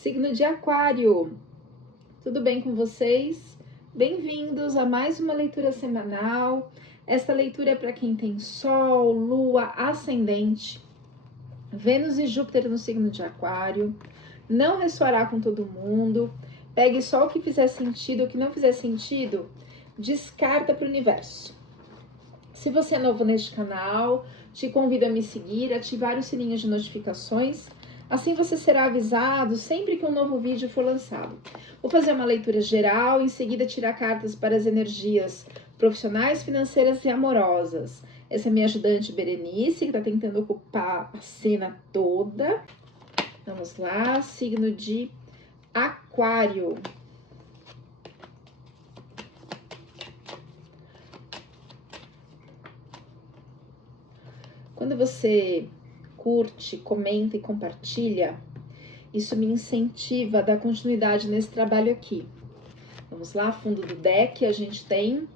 Signo de Aquário, tudo bem com vocês? Bem-vindos a mais uma leitura semanal. Esta leitura é para quem tem Sol, Lua, Ascendente, Vênus e Júpiter no signo de Aquário. Não ressoará com todo mundo. Pegue só o que fizer sentido, o que não fizer sentido, descarta para o universo. Se você é novo neste canal, te convido a me seguir, ativar os sininhos de notificações. Assim você será avisado sempre que um novo vídeo for lançado. Vou fazer uma leitura geral, em seguida tirar cartas para as energias profissionais, financeiras e amorosas. Essa é minha ajudante Berenice, que está tentando ocupar a cena toda. Vamos lá, signo de Aquário. Quando você curte, comenta e compartilha, isso me incentiva a dar continuidade nesse trabalho aqui. Vamos lá, fundo do deck, a gente tem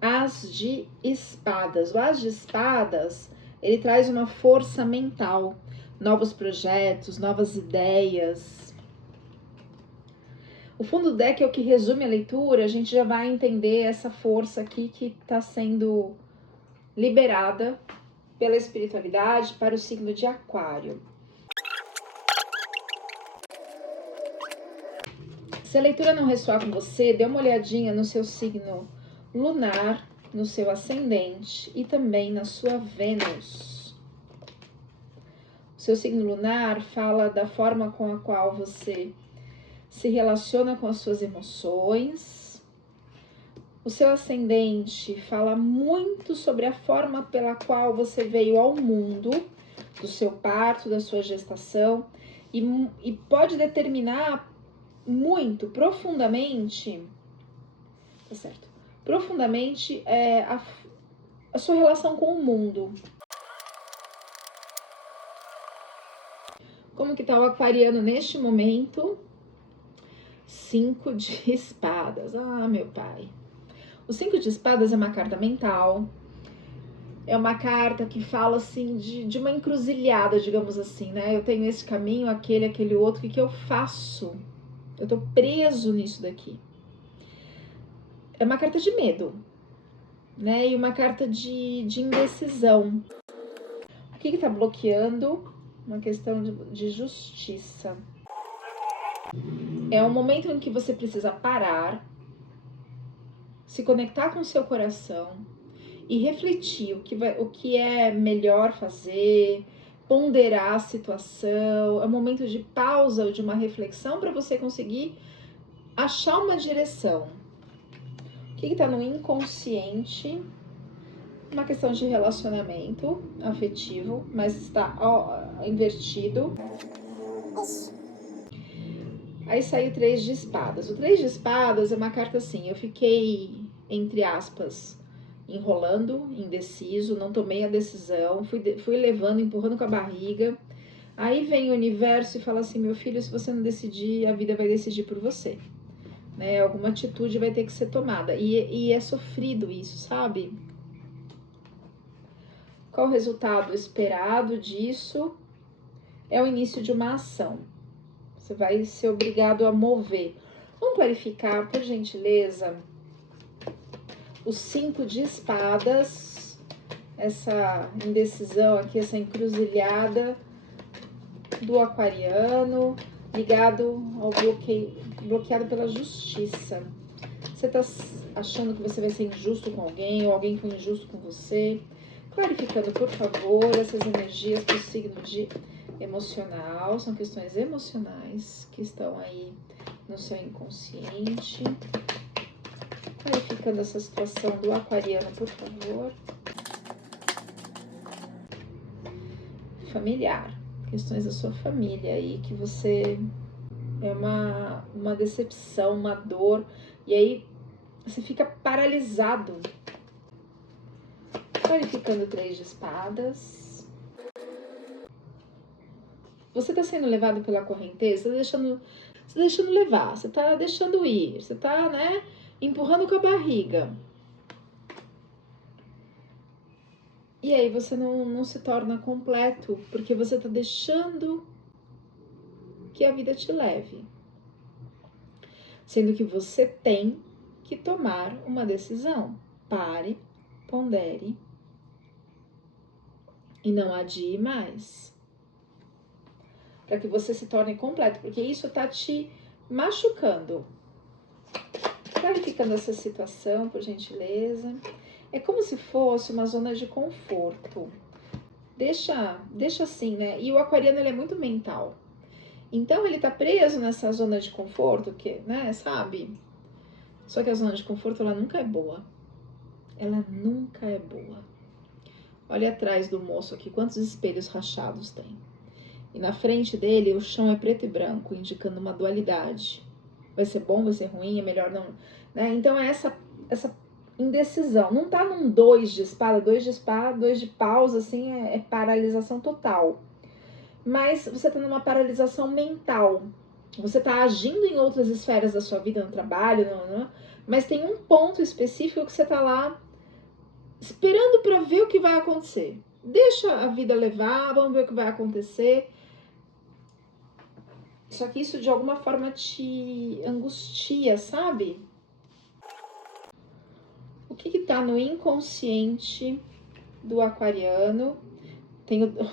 As de Espadas. O As de Espadas, ele traz uma força mental, novos projetos, novas ideias. O fundo do deck é o que resume a leitura, a gente já vai entender essa força aqui que está sendo liberada pela espiritualidade para o signo de Aquário. Se a leitura não ressoar com você, dê uma olhadinha no seu signo lunar, no seu ascendente e também na sua Vênus. O seu signo lunar fala da forma com a qual você se relaciona com as suas emoções. O seu ascendente fala muito sobre a forma pela qual você veio ao mundo, do seu parto, da sua gestação, e pode determinar muito, profundamente, tá certo? Profundamente a sua relação com o mundo. Como que tá o aquariano neste momento? 5 de espadas. Ah, meu pai. O 5 de espadas é uma carta mental. É uma carta que fala assim de uma encruzilhada, digamos assim, né? Eu tenho esse caminho, aquele outro, o que eu faço? Eu tô preso nisso daqui. É uma carta de medo, né? E uma carta de indecisão. O que tá bloqueando? Uma questão de justiça. É um momento em que você precisa parar, se conectar com o seu coração e refletir o que é melhor fazer, ponderar a situação. É um momento de pausa ou de uma reflexão para você conseguir achar uma direção. O que está no inconsciente? Uma questão de relacionamento afetivo, mas está invertido. Aí saiu o 3 de espadas. O 3 de espadas é uma carta assim, eu fiquei, entre aspas, enrolando, indeciso, não tomei a decisão, fui levando, empurrando com a barriga. Aí vem o universo e fala assim, meu filho, se você não decidir, a vida vai decidir por você. Né? Alguma atitude vai ter que ser tomada. E é sofrido isso, sabe? Qual o resultado esperado disso? É o início de uma ação. Você vai ser obrigado a mover. Vamos clarificar, por gentileza, os 5 de espadas, essa indecisão aqui, essa encruzilhada do aquariano, ligado ao bloqueado pela justiça. Você está achando que você vai ser injusto com alguém, ou alguém foi injusto com você? Clarificando, por favor, essas energias para o signo de emocional, são questões emocionais que estão aí no seu inconsciente. Clarificando essa situação do aquariano, por favor. Familiar, questões da sua família aí, que você é uma decepção, uma dor, e aí você fica paralisado. Clarificando o 3 de espadas. Você está sendo levado pela correnteza, você está deixando levar, você está deixando ir, você está, né, empurrando com a barriga. E aí você não se torna completo, porque você está deixando que a vida te leve. Sendo que você tem que tomar uma decisão. Pare, pondere e não adie mais. Para que você se torne completo, porque isso tá te machucando. Clarificando essa situação, por gentileza. É como se fosse uma zona de conforto. Deixa assim, né? E o aquariano, ele é muito mental. Então, ele tá preso nessa zona de conforto, que, né, sabe? Só que a zona de conforto, ela nunca é boa. Ela nunca é boa. Olha atrás do moço aqui, quantos espelhos rachados tem. E na frente dele, o chão é preto e branco, indicando uma dualidade. Vai ser bom, vai ser ruim, é melhor não... Né? Então, é essa indecisão. Não tá num 2 de espada, 2 de paus, assim, é paralisação total. Mas você tá numa paralisação mental. Você tá agindo em outras esferas da sua vida, no trabalho, mas tem um ponto específico que você tá lá esperando para ver o que vai acontecer. Deixa a vida levar, vamos ver o que vai acontecer. Só que isso de alguma forma te angustia, sabe? O que tá no inconsciente do aquariano?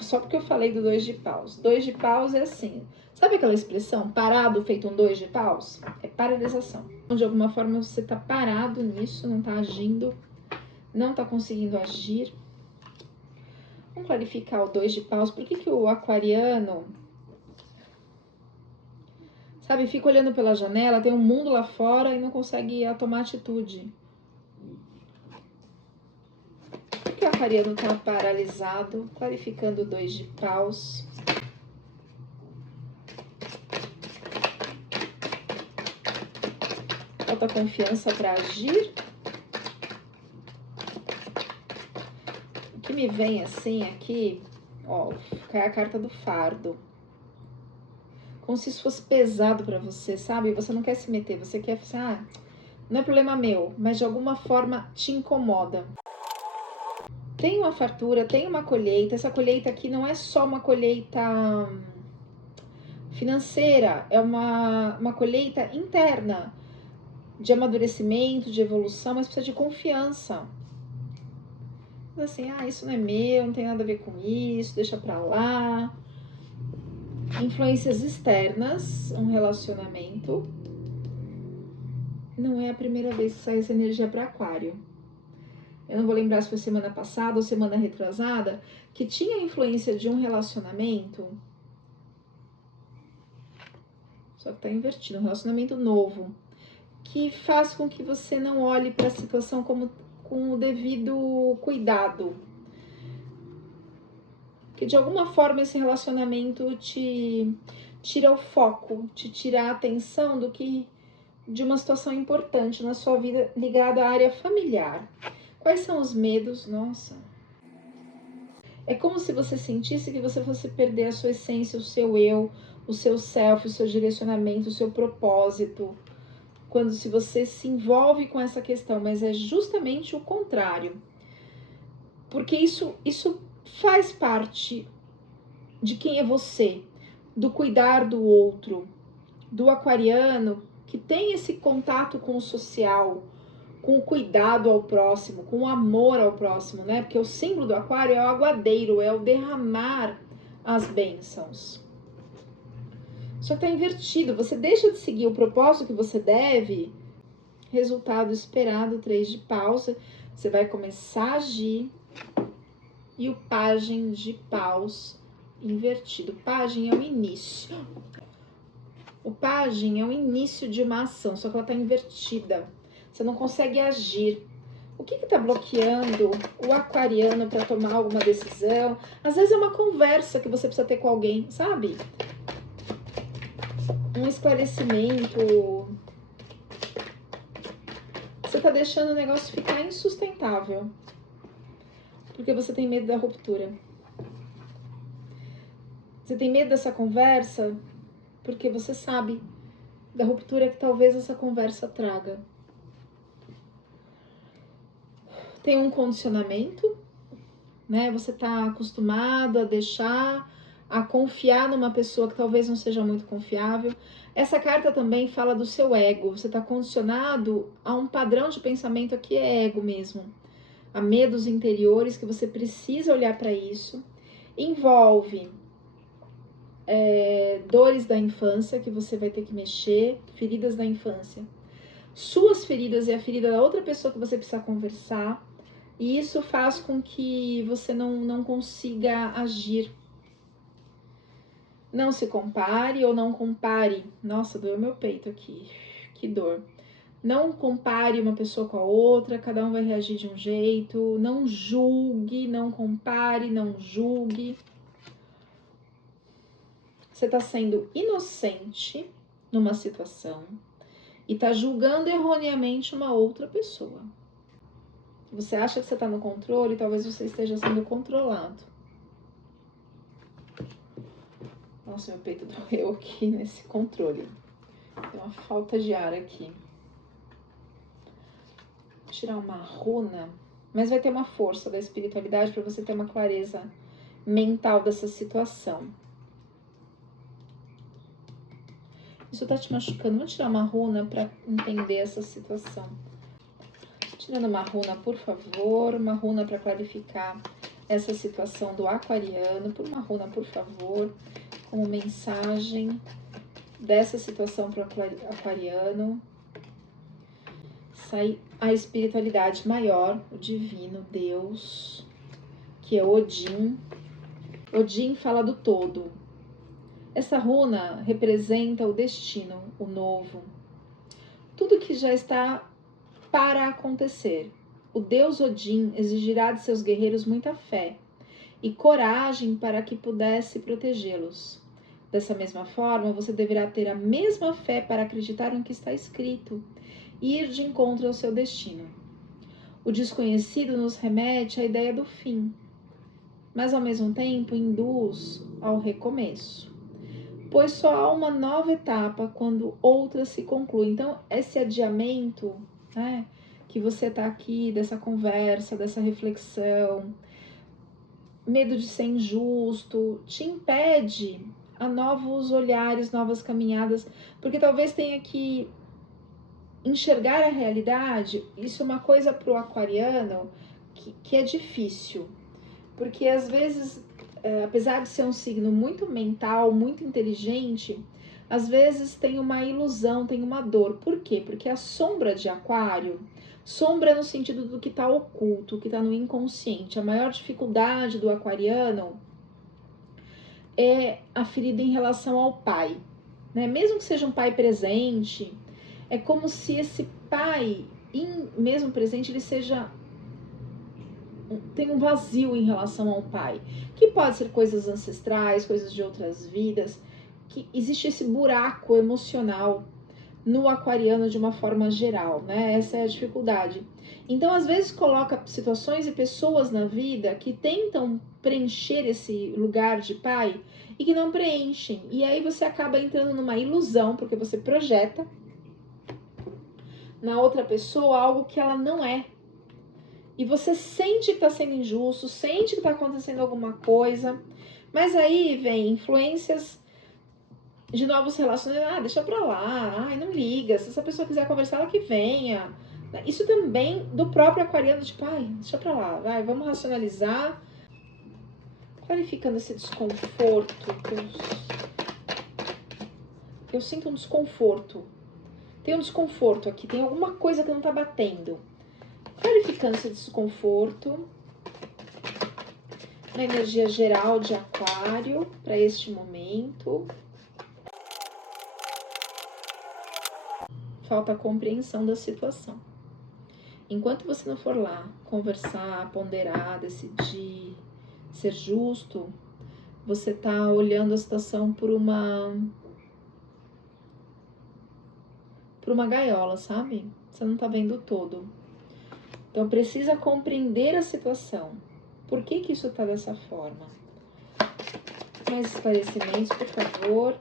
Só porque eu falei do 2 de paus. 2 de paus é assim. Sabe aquela expressão, parado feito um 2 de paus? É paralisação. De alguma forma você tá parado nisso, não tá agindo, não tá conseguindo agir. Vamos clarificar o 2 de paus. Por que o aquariano, sabe, fica olhando pela janela, tem um mundo lá fora e não consegue tomar atitude? Por que o aquariano tá paralisado? Clarificando o 2 de paus. Falta confiança para agir. O que me vem assim aqui, ó, cai a carta do fardo. Como se isso fosse pesado para você, sabe? Você não quer se meter, você quer falar, não é problema meu, mas de alguma forma te incomoda. Tem uma fartura, tem uma colheita. Essa colheita aqui não é só uma colheita financeira, é uma colheita interna, de amadurecimento, de evolução, mas precisa de confiança. Assim, isso não é meu, não tem nada a ver com isso, deixa pra lá. Influências externas, um relacionamento. Não é a primeira vez que sai essa energia para aquário. Eu não vou lembrar se foi semana passada ou semana retrasada, que tinha a influência de um relacionamento. Só que tá invertido, um relacionamento novo, que faz com que você não olhe para a situação como com o devido cuidado. Que de alguma forma esse relacionamento te tira o foco, te tira a atenção de uma situação importante na sua vida ligada à área familiar. Quais são os medos? Nossa. É como se você sentisse que você fosse perder a sua essência, o seu eu, o seu self, o seu direcionamento, o seu propósito. Quando se você se envolve com essa questão, mas é justamente o contrário. Porque isso faz parte de quem é você, do cuidar do outro, do aquariano que tem esse contato com o social, com o cuidado ao próximo, com o amor ao próximo, né? Porque o símbolo do aquário é o aguadeiro, é o derramar as bênçãos. Só que tá invertido, você deixa de seguir o propósito que você deve, resultado esperado, 3 de paus, você vai começar a agir, e o pajem de paus invertido. Pajem é o início. O pajem é o início de uma ação, só que ela tá invertida. Você não consegue agir. O que está bloqueando o aquariano para tomar alguma decisão? Às vezes é uma conversa que você precisa ter com alguém, sabe? Um esclarecimento. Você está deixando o negócio ficar insustentável. Porque você tem medo da ruptura. Você tem medo dessa conversa porque você sabe da ruptura que talvez essa conversa traga. Tem um condicionamento, né? Você tá acostumado a deixar a confiar numa pessoa que talvez não seja muito confiável. Essa carta também fala do seu ego. Você está condicionado a um padrão de pensamento que é ego mesmo, a medos interiores que você precisa olhar para isso. Envolve dores da infância que você vai ter que mexer, feridas da infância, suas feridas e a ferida da outra pessoa que você precisa conversar, e isso faz com que você não consiga agir. Não se compare ou não compare. Nossa, doeu meu peito aqui, que dor. Não compare uma pessoa com a outra, cada um vai reagir de um jeito. Não julgue, não compare, não julgue. Você está sendo inocente numa situação e está julgando erroneamente uma outra pessoa. Você acha que você está no controle, talvez você esteja sendo controlado. Nossa, meu peito doeu aqui nesse controle. Tem uma falta de ar aqui. Vou tirar uma runa, mas vai ter uma força da espiritualidade para você ter uma clareza mental dessa situação. Isso tá te machucando. Vou tirar uma runa para entender essa situação. Tirando uma runa, por favor. Uma runa para clarificar essa situação do aquariano. Por uma runa, por favor. Como mensagem dessa situação para o aquariano. Sai a espiritualidade maior, o divino, Deus, que é Odin. Odin fala do todo. Essa runa representa o destino, o novo. Tudo que já está para acontecer. O deus Odin exigirá de seus guerreiros muita fé e coragem para que pudesse protegê-los. Dessa mesma forma, você deverá ter a mesma fé para acreditar no que está escrito e ir de encontro ao seu destino. O desconhecido nos remete à ideia do fim, mas ao mesmo tempo induz ao recomeço, pois só há uma nova etapa quando outra se conclui. Então, esse adiamento, né, que você está aqui, dessa conversa, dessa reflexão, medo de ser injusto, te impede a novos olhares, novas caminhadas, porque talvez tenha que enxergar a realidade. Isso é uma coisa para o aquariano que é difícil, porque às vezes, apesar de ser um signo muito mental, muito inteligente, às vezes tem uma ilusão, tem uma dor. Por quê? Porque a sombra de aquário, sombra no sentido do que está oculto, que está no inconsciente. A maior dificuldade do aquariano é a ferida em relação ao pai, né? Mesmo que seja um pai presente, é como se esse pai, mesmo presente, ele tem um vazio em relação ao pai, que pode ser coisas ancestrais, coisas de outras vidas, que existe esse buraco emocional no aquariano de uma forma geral, né? Essa é a dificuldade. Então, às vezes, coloca situações e pessoas na vida que tentam preencher esse lugar de pai e que não preenchem. E aí você acaba entrando numa ilusão, porque você projeta na outra pessoa algo que ela não é. E você sente que está sendo injusto, sente que está acontecendo alguma coisa, mas aí vem influências de novos relacionamentos. Ah, deixa pra lá, ai, não liga, se essa pessoa quiser conversar, ela que venha. Isso também do próprio aquariano, tipo, ai, deixa pra lá, vai, vamos racionalizar. Clarificando esse desconforto, eu sinto um desconforto. Tem um desconforto aqui, tem alguma coisa que não tá batendo. Clarificando esse desconforto na energia geral de aquário para este momento. Falta a compreensão da situação. Enquanto você não for lá conversar, ponderar, decidir, ser justo, você tá olhando a situação por uma gaiola, sabe? Você não tá vendo o todo. Então precisa compreender a situação. Por que isso tá dessa forma? Mais esclarecimentos, por favor.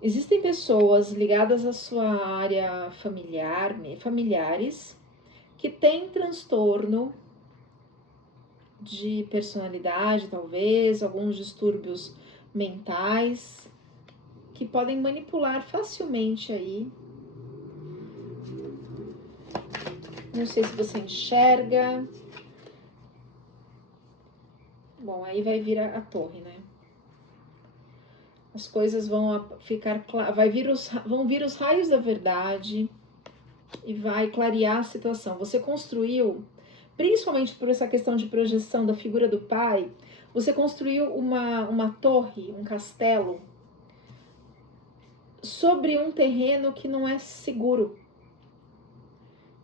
Existem pessoas ligadas à sua área familiares, que têm transtorno de personalidade, talvez, alguns distúrbios mentais, que podem manipular facilmente aí. Não sei se você enxerga. Bom, aí vai vir a torre, né? As coisas vão ficar claras, vão vir os raios da verdade e vai clarear a situação. Você construiu, principalmente por essa questão de projeção da figura do pai, você construiu uma torre, um castelo, sobre um terreno que não é seguro.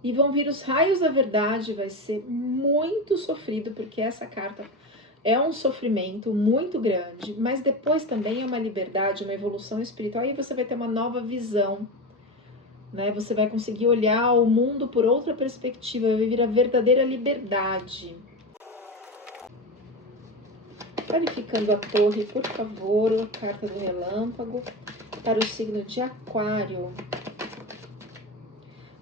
E vão vir os raios da verdade, vai ser muito sofrido, porque essa carta é um sofrimento muito grande, mas depois também é uma liberdade, uma evolução espiritual, aí você vai ter uma nova visão, né? Você vai conseguir olhar o mundo por outra perspectiva, vai vir a verdadeira liberdade. Clarificando a torre, por favor, a carta do relâmpago para o signo de Aquário.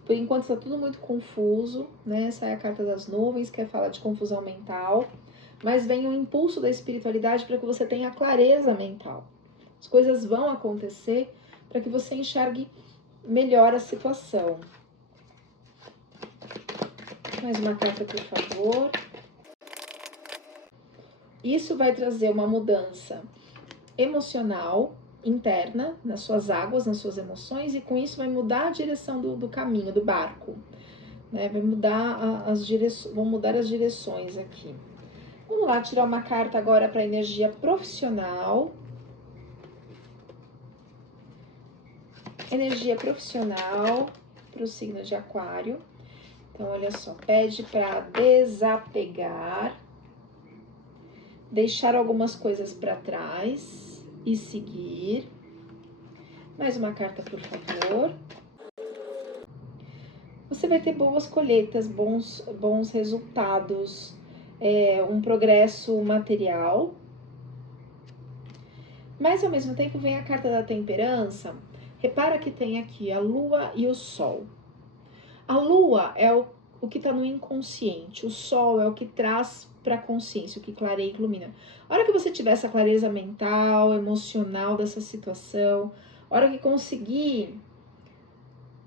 Por enquanto está tudo muito confuso, né? Essa é a carta das nuvens, que fala de confusão mental, mas vem o impulso da espiritualidade para que você tenha clareza mental. As coisas vão acontecer para que você enxergue melhor a situação. Mais uma carta, por favor. Isso vai trazer uma mudança emocional, interna, nas suas águas, nas suas emoções, e com isso vai mudar a direção do caminho, do barco. Né? Vão mudar as direções aqui. Vamos lá, tirar uma carta agora para a energia profissional. Energia profissional para o signo de Aquário. Então, olha só, pede para desapegar, deixar algumas coisas para trás e seguir. Mais uma carta, por favor. Você vai ter boas colheitas, bons resultados, um progresso material. Mas, ao mesmo tempo, vem a carta da temperança. Repara que tem aqui a Lua e o Sol. A Lua é o que está no inconsciente. O Sol é o que traz para a consciência, o que clareia e ilumina. A hora que você tiver essa clareza mental, emocional dessa situação, a hora que conseguir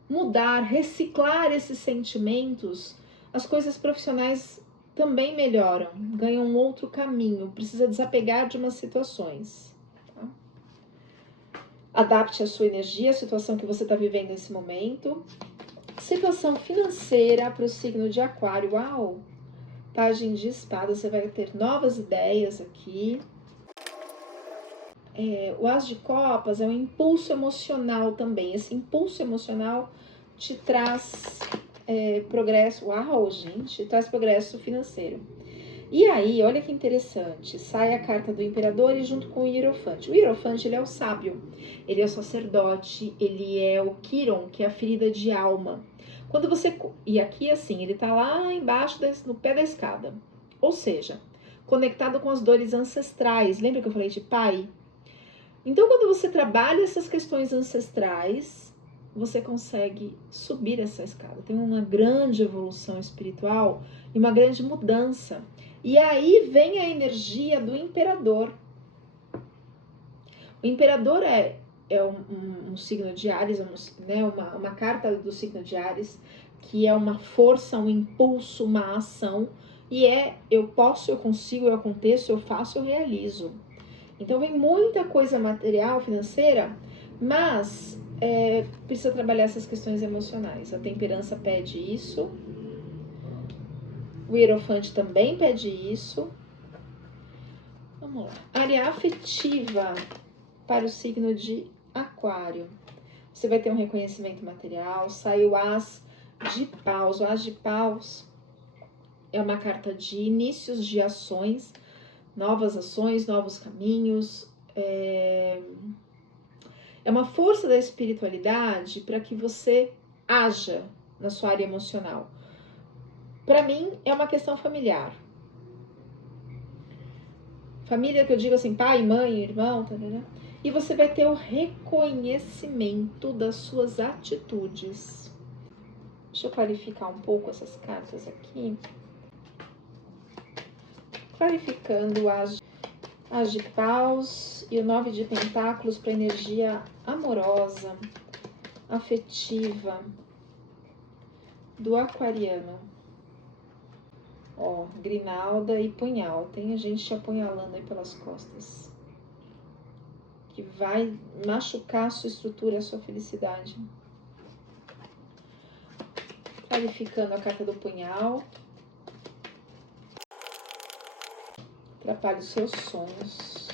mudar, reciclar esses sentimentos, as coisas profissionais também melhoram, ganham um outro caminho. Precisa desapegar de umas situações. Tá? Adapte a sua energia, a situação que você está vivendo nesse momento. Situação financeira para o signo de Aquário. Uau! Pagem de espadas, você vai ter novas ideias aqui. O As de Copas é um impulso emocional também. Esse impulso emocional te traz progresso. Uau, gente! Traz progresso financeiro. E aí, olha que interessante, sai a carta do Imperador e junto com o Hierofante. O Hierofante, ele é o sábio, ele é o sacerdote, ele é o Quiron, que é a ferida de alma. Quando você... E aqui, assim, ele tá lá embaixo, no pé da escada. Ou seja, conectado com as dores ancestrais. Lembra que eu falei de pai? Então, quando você trabalha essas questões ancestrais, você consegue subir essa escada. Tem uma grande evolução espiritual e uma grande mudança. E aí vem a energia do Imperador. O Imperador é um signo de Áries, né, uma carta do signo de Áries, que é uma força, um impulso, uma ação. E eu posso, eu consigo, eu aconteço, eu faço, eu realizo. Então vem muita coisa material, financeira, mas precisa trabalhar essas questões emocionais. A temperança pede isso. O Hierofante também pede isso. Vamos lá. Área afetiva para o signo de Aquário. Você vai ter um reconhecimento material. Sai o As de Paus. O As de Paus é uma carta de inícios de ações, novas ações, novos caminhos. É uma força da espiritualidade para que você haja na sua área emocional. Para mim, é uma questão familiar. Família que eu digo assim, pai, mãe, irmão, tá, né? E você vai ter o reconhecimento das suas atitudes. Deixa eu clarificar um pouco essas cartas aqui. clarificando as de paus e o 9 de pentáculos para energia amorosa, afetiva do aquariano. Ó, grinalda e punhal. Tem a gente te apunhalando aí pelas costas, que vai machucar a sua estrutura, a sua felicidade. Clarificando a carta do punhal. Atrapalha os seus sonhos.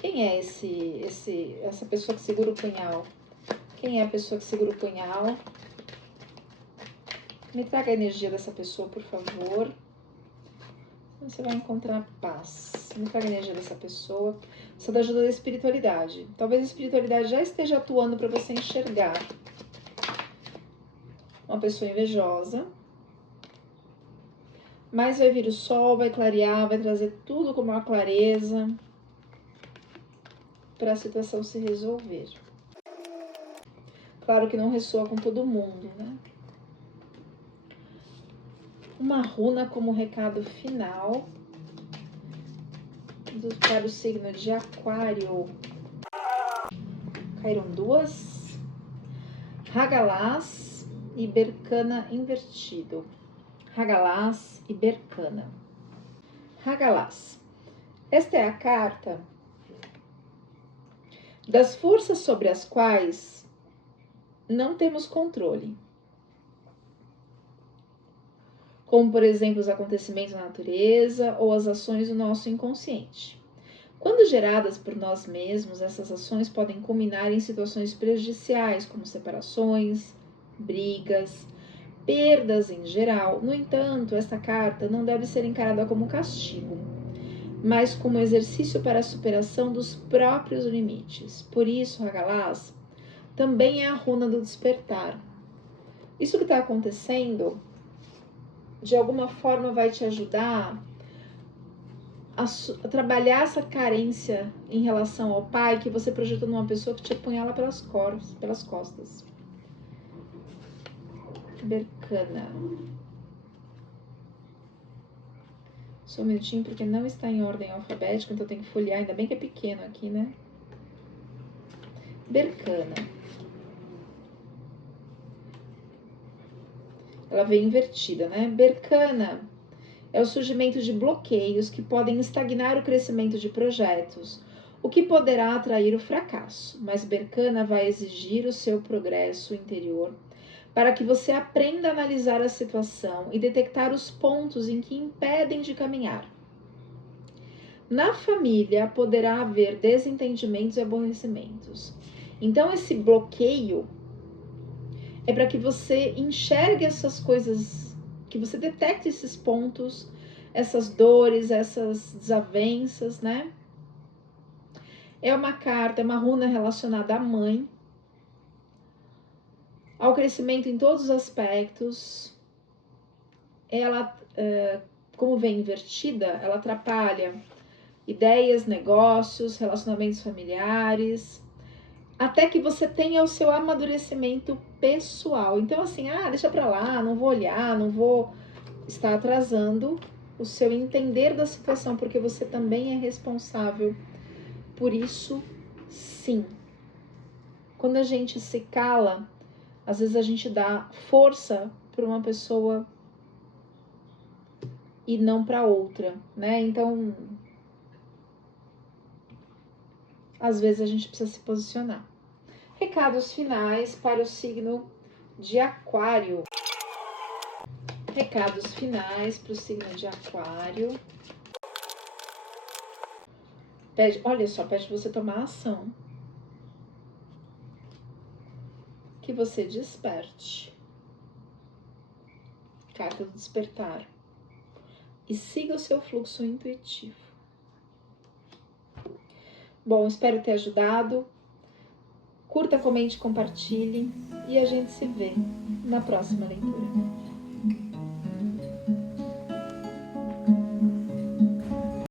Quem é essa pessoa que segura o punhal? Quem é a pessoa que segura o punhal? Me traga a energia dessa pessoa, por favor. Você vai encontrar paz. Me traga a energia dessa pessoa. Você da ajuda da espiritualidade. Talvez a espiritualidade já esteja atuando para você enxergar uma pessoa invejosa. Mas vai vir o sol, vai clarear, vai trazer tudo com uma clareza para a situação se resolver. Claro que não ressoa com todo mundo, né? Uma runa como recado final para o signo de Aquário. Caíram duas. Hagalaz e Berkana invertido. Hagalaz e Berkana. Hagalaz. Esta é a carta das forças sobre as quais não temos controle. Como, por exemplo, os acontecimentos na natureza ou as ações do nosso inconsciente. Quando geradas por nós mesmos, essas ações podem culminar em situações prejudiciais, como separações, brigas, perdas em geral. No entanto, esta carta não deve ser encarada como castigo, mas como exercício para a superação dos próprios limites. Por isso, Hagalaz também é a runa do despertar. Isso que está acontecendo, de alguma forma, vai te ajudar a trabalhar essa carência em relação ao pai que você projetou numa pessoa que te apunhala pelas costas. Berkana. Só um minutinho, porque não está em ordem alfabética, então eu tenho que folhear, ainda bem que é pequeno aqui, né? Berkana. Ela vem invertida, né? Berkana é o surgimento de bloqueios que podem estagnar o crescimento de projetos, o que poderá atrair o fracasso. Mas Berkana vai exigir o seu progresso interior para que você aprenda a analisar a situação e detectar os pontos em que impedem de caminhar. Na família poderá haver desentendimentos e aborrecimentos. Então esse bloqueio é para que você enxergue essas coisas, que você detecte esses pontos, essas dores, essas desavenças, né? É uma carta, é uma runa relacionada à mãe, ao crescimento em todos os aspectos. Ela, como vem invertida, ela atrapalha ideias, negócios, relacionamentos familiares, até que você tenha o seu amadurecimento pessoal. Então, assim, deixa pra lá, não vou olhar, não vou estar atrasando o seu entender da situação, porque você também é responsável por isso, sim. Quando a gente se cala, às vezes a gente dá força para uma pessoa e não para outra, né? Então, às vezes a gente precisa se posicionar. Recados finais para o signo de Aquário. Recados finais para o signo de Aquário. Olha só, pede para você tomar ação. Que você desperte. Carta do despertar. E siga o seu fluxo intuitivo. Bom, espero ter ajudado. Curta, comente, compartilhe. E a gente se vê na próxima leitura.